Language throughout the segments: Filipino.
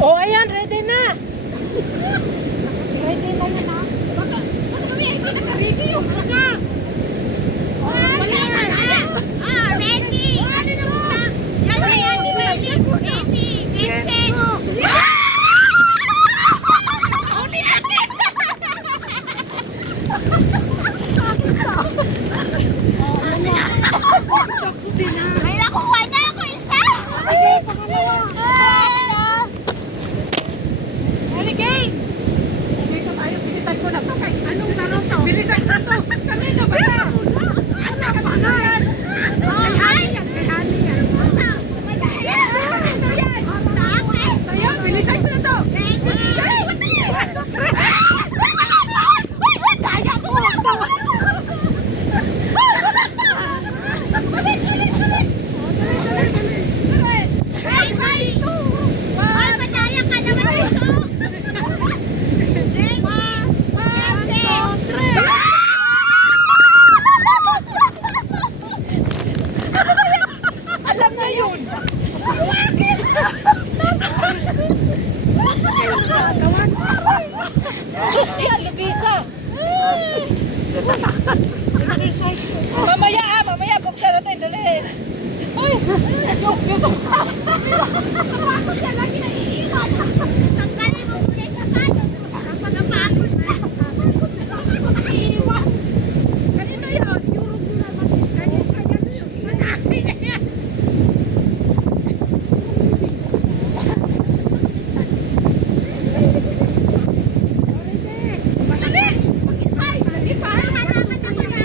Oh, ayan, ready na. Ready na yan, ha? Baka kami, hindi naka-ready yung saka. Ready. Ano na muna? Yan si Ate Marley. Ready. Get set. Uli natin. May nakuha na ako isa. Sige, pangalawa. Ready, game. Dito tayo, bilisan ko na to. Anong laro to? Bilisan na to. Kanina ba na? Ano pa na? Kay Hani yan, kay Hani yan. Sayo, bilisan ko na to. Alam na yun. Social, Lugisa. Exercise. Mamaya, buksan natin, dali. Ay, yung Kapagod ka lagi naiiwan. Tanggalin mo muna yung sapatos. Napagod na. Naiiwan. kanina yan. Yung kanya Masabi na yan. Madali. Ay, hindi pa. Hanapan ako na.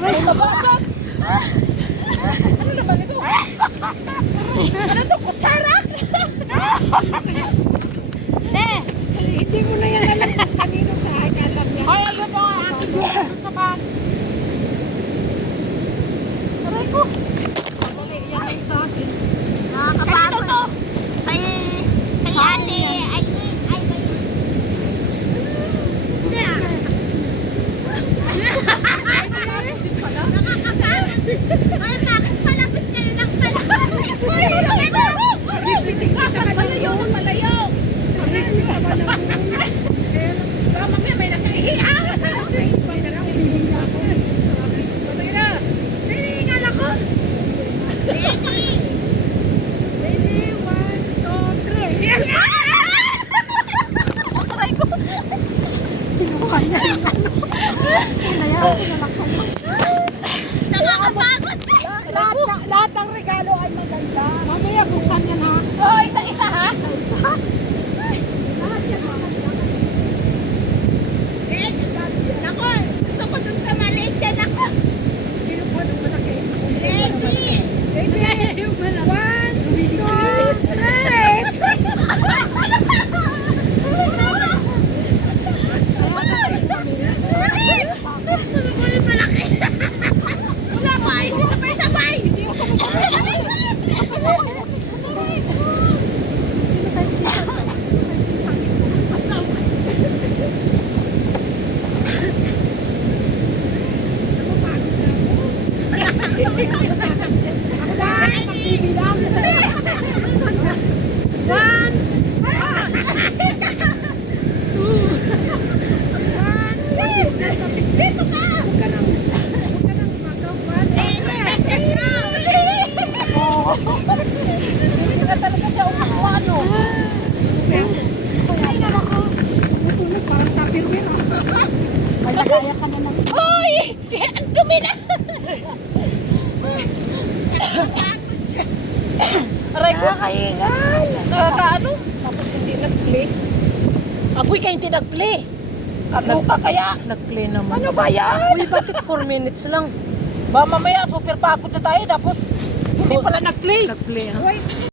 May nabasag. Ano naman ito? Ano to? Kutsara? Hindi mo na yan alam kung kanino sa akin alam niya. Ay, ayun po. Aking gulong sa bag. Aray ko. Dali, yan ay sa akin. Nakakapagod. Kay ate. Ay, hindi ah. Nakakapagod. Ay, bakit palapit kayo ng palapit? Malayo ng malayo. Baka mamaya may nakahiya. Sige na. Hiningal ako. Ready. Ready, 1, 2, 3. Aray ko. Kinuha niya yung ano. Kaya, pinalakpan mo. Nakakapagod. Lahat ng regalo ay maganda. Mamaya, buksan yan, ha? Oh, isa-isa ha? Isa-isa. Lahat yan maganda. Nako, gusto ko dun sa maliit yan ako. Sino po nung malaki? Ready. Ready, yung malaki. 1, 2, 3. Gusto ko yung malaki. Wala pa eh. Sabay-sabay. Hindi ko sabay-sabay. Dito ka! Huwag ka nang magawa. Hindi na talaga siya umakuha, no? Ay, nalako. Tumutulog, parang tapirwir, ha? Ay, nakaya ka na ng... Hoy! Ang dumi na! Aray ko. Nakakahingal. Nakakaano? Tapos hindi nag-play. Agoy kayo hindi nag-play. Kaluka kaya. Nag-play naman. Ano ba yan? Uy, bakit 4 minutes lang? Ba mamaya super pagod na tayo tapos hindi pala nag-play. Nag-play, ha? Uy,